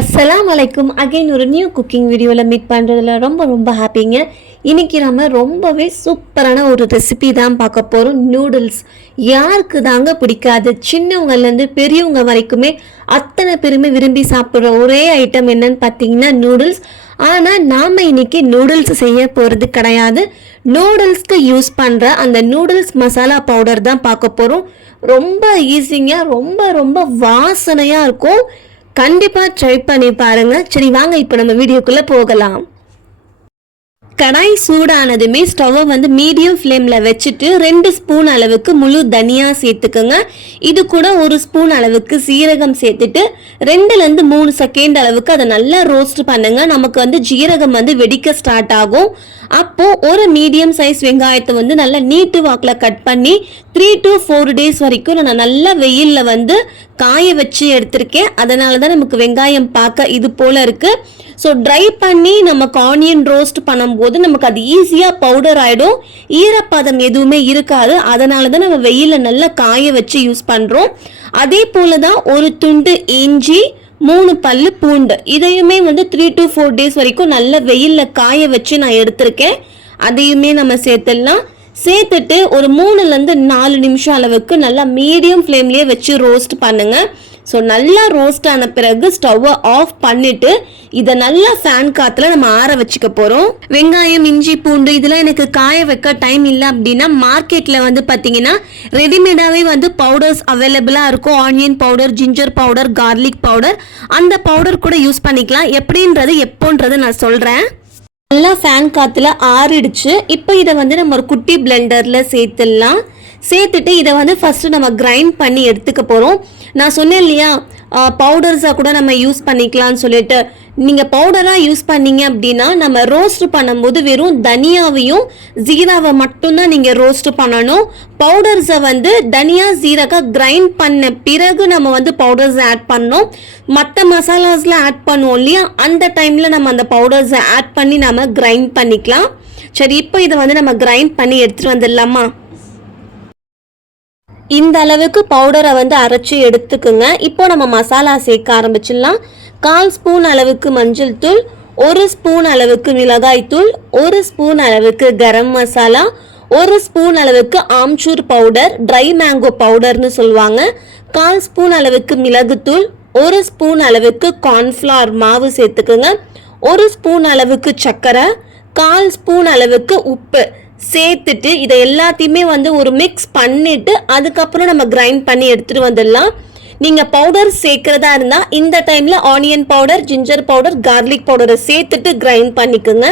அஸ்லாம் வலைக்கும் அகைன் ஒரு நியூ குக்கிங் வீடியோவில் மீட் பண்ணுறதுல ரொம்ப ரொம்ப ஹாப்பிங்க இன்னைக்கு நம்ம ரொம்பவே சூப்பரான ஒரு ரெசிபி தான் பார்க்க போகிறோம் நூடுல்ஸ் யாருக்கு தாங்க பிடிக்காது? சின்னவங்கலேருந்து பெரியவங்க வரைக்குமே அத்தனை பேருமே விரும்பி சாப்பிட்ற ஒரே ஐட்டம் என்னன்னு பார்த்தீங்கன்னா நூடுல்ஸ் ஆனால் நாம் இன்னைக்கு நூடுல்ஸ் செய்ய போகிறது கிடையாது. நூடுல்ஸ்க்கு யூஸ் பண்ணுற அந்த நூடுல்ஸ் மசாலா பவுடர் தான் பார்க்க போகிறோம் ரொம்ப ஈஸிங்க ரொம்ப ரொம்ப வாசனையாக இருக்கும். கண்டிப்பாக ட்ரை பண்ணி பாருங்கள் சரி வாங்க இப்போ நம்ம வீடியோக்குள்ளே போகலாம். கடாய் சூடானதுமே ஸ்டவ்வை வந்து மீடியம் ஃப்ளேமில் வச்சுட்டு ரெண்டு ஸ்பூன் அளவுக்கு முழு தனியா சேர்த்துக்கோங்க. இது கூட ஒரு ஸ்பூன் அளவுக்கு சீரகம் சேர்த்துட்டு ரெண்டுலேருந்து மூணு செகண்ட் அளவுக்கு அதை நல்லா ரோஸ்ட் பண்ணுங்க. நமக்கு வந்து ஜீரகம் வந்து வெடிக்க ஸ்டார்ட் ஆகும். அப்போ ஒரு மீடியம் சைஸ் வெங்காயத்தை வந்து நல்லா நீட்டு வாக்கில் கட் பண்ணி த்ரீ டு ஃபோர் டேஸ் வரைக்கும் நான் நல்லா வெயிலில் வந்து காய வச்சு எடுத்திருக்கேன். அதனால தான் நமக்கு வெங்காயம் பார்க்க இது போல் இருக்குது ஸோ ட்ரை பண்ணி நம்ம ஆனியன் ரோஸ்ட் பண்ணும்போது நமக்கு அது ஈஸியாக பவுடர் ஆகிடும் ஈரப்பதம் எதுவுமே இருக்காது. அதனால தான் நம்ம வெயிலில் நல்லா காய வச்சு யூஸ் பண்ணுறோம் அதே போல தான் ஒரு துண்டு இஞ்சி மூணு பல்லு பூண்டு இதையுமே வந்து த்ரீ டு ஃபோர் டேஸ் வரைக்கும் நல்ல வெயிலில் காய வச்சு நான் எடுத்திருக்கேன். அதையுமே நம்ம சேர்த்துடலாம். சேர்த்துட்டு ஒரு மூணுலேருந்து நாலு நிமிஷம் அளவுக்கு நல்லா மீடியம் ஃப்ளேம்லேயே வச்சு ரோஸ்ட் பண்ணுங்கள் ஸோ நல்லா ரோஸ்ட் ஆன பிறகு ஸ்டவ்வை ஆஃப் பண்ணிட்டு இதை நல்லா ஃபேன் காத்துல நம்ம ஆற வச்சுக்க போகிறோம் வெங்காயம் இஞ்சி பூண்டு இதெல்லாம் எனக்கு காய வைக்க டைம் இல்லை அப்படின்னா மார்க்கெட்டில் வந்து பார்த்தீங்கன்னா ரெடிமேடாகவே வந்து பவுடர்ஸ் அவைலபிளாக இருக்கும். Onion powder ginger powder garlic powder அந்த பவுடர் கூட யூஸ் பண்ணிக்கலாம். எப்படின்றது எப்போன்றது நான் சொல்கிறேன் நல்லா ஃபேன் காற்றுல ஆறிடுச்சு. இப்போ இதை வந்து நம்ம ஒரு குட்டி பிளெண்டரில் சேர்த்துடலாம். சேர்த்துட்டு இதை வந்து ஃபஸ்ட்டு நம்ம கிரைண்ட் பண்ணி எடுத்துக்க போகிறோம் நான் சொன்னேன் இல்லையா பவுடர்ஸாக கூட நம்ம யூஸ் பண்ணிக்கலாம்னு சொல்லிட்டு. நீங்கள் பவுடராக யூஸ் பண்ணீங்க அப்படின்னா நம்ம ரோஸ்ட் பண்ணும்போது வெறும் தனியாவையும் ஜீராவை மட்டும்தான் நீங்கள் ரோஸ்ட் பண்ணணும். பவுடர்ஸை வந்து தனியா ஜீரகா கிரைண்ட் பண்ண பிறகு நம்ம வந்து பவுடர்ஸ் ஆட் பண்ணோம். மற்ற மசாலாஸ்லாம் ஆட் பண்ணுவோம் இல்லையா அந்த டைமில் நம்ம அந்த பவுடர்ஸை ஆட் பண்ணி நம்ம கிரைண்ட் பண்ணிக்கலாம். சரி இப்போ இதை வந்து நம்ம கிரைண்ட் பண்ணி எடுத்துகிட்டு வந்துடலாமா? இந்த அளவுக்கு பவுடரை வந்து அரைச்சி எடுத்துக்குங்க. இப்போ நம்ம மசாலா சேர்க்க ஆரம்பிச்சிடலாம். கால் ஸ்பூன் அளவுக்கு மஞ்சள் தூள் ஒரு ஸ்பூன் அளவுக்கு மிளகாய் தூள் ஒரு ஸ்பூன் அளவுக்கு கரம் மசாலா ஒரு ஸ்பூன் அளவுக்கு ஆம்ச்சூர் பவுடர் ட்ரை மேங்கோ பவுடர்னு சொல்லுவாங்க. கால் ஸ்பூன் அளவுக்கு மிளகுத்தூள் ஒரு ஸ்பூன் அளவுக்கு கார்ன்ஃப்ளவர் மாவு சேர்த்துக்குங்க. ஒரு ஸ்பூன் அளவுக்கு சர்க்கரை கால் ஸ்பூன் அளவுக்கு உப்பு. சேர்த்துட்டு இதை எல்லாத்தையுமே வந்து ஒரு மிக்ஸ் பண்ணிட்டு அதுக்கப்புறம் நம்ம கிரைண்ட் பண்ணி எடுத்துட்டு வந்துடலாம். நீங்கள் பவுடர் சேர்க்குறதா இருந்தால் இந்த டைமில் onion powder ginger powder garlic பவுடரை சேர்த்துட்டு கிரைண்ட் பண்ணிக்கோங்க.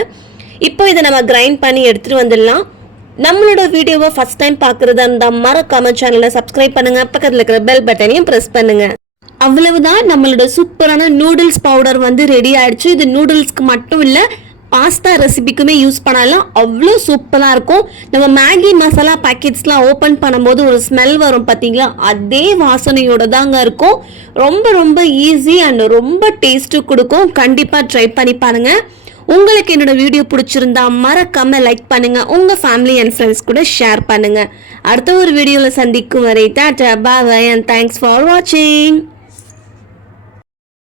இப்போ இதை நம்ம கிரைண்ட் பண்ணி எடுத்துகிட்டு வந்துடலாம். நம்மளோட வீடியோவை ஃபஸ்ட் டைம் பார்க்குறதா இருந்தால் மறக்காம சேனலை சப்ஸ்கிரைப் பண்ணுங்கள் பக்கத்தில் இருக்கிற பெல் பட்டனையும் ப்ரெஸ் பண்ணுங்கள் அவ்வளவுதான் நம்மளோட சூப்பரான நூடுல்ஸ் பவுடர் வந்து ரெடி ஆயிடுச்சு. இது நூடுல்ஸ்க்கு மட்டும் இல்லை பாஸ்தா ரெசிபிக்குமே யூஸ் பண்ணலாம் அவ்வளோ சூப்பராக இருக்கும். நம்ம மேகி மசாலா பேக்கெட்ஸ்லாம் ஓப்பன் பண்ணும்போது ஒரு ஸ்மெல் வரும் பார்த்தீங்களா அதே வாசனையோட தாங்க இருக்கும். ரொம்ப ரொம்ப ஈஸி அண்ட் ரொம்ப டேஸ்ட்டு கொடுக்கும். கண்டிப்பாக ட்ரை பண்ணி பாருங்கள் உங்களுக்கு என்னோட வீடியோ பிடிச்சிருந்தா மறக்காம லைக் பண்ணுங்க. உங்க ஃபேமிலி அண்ட் ஃப்ரெண்ட்ஸ் கூட ஷேர் பண்ணுங்க. அடுத்த ஒரு வீடியோவில் சந்திக்கும் வரை tata bye and thanks for வாட்சிங்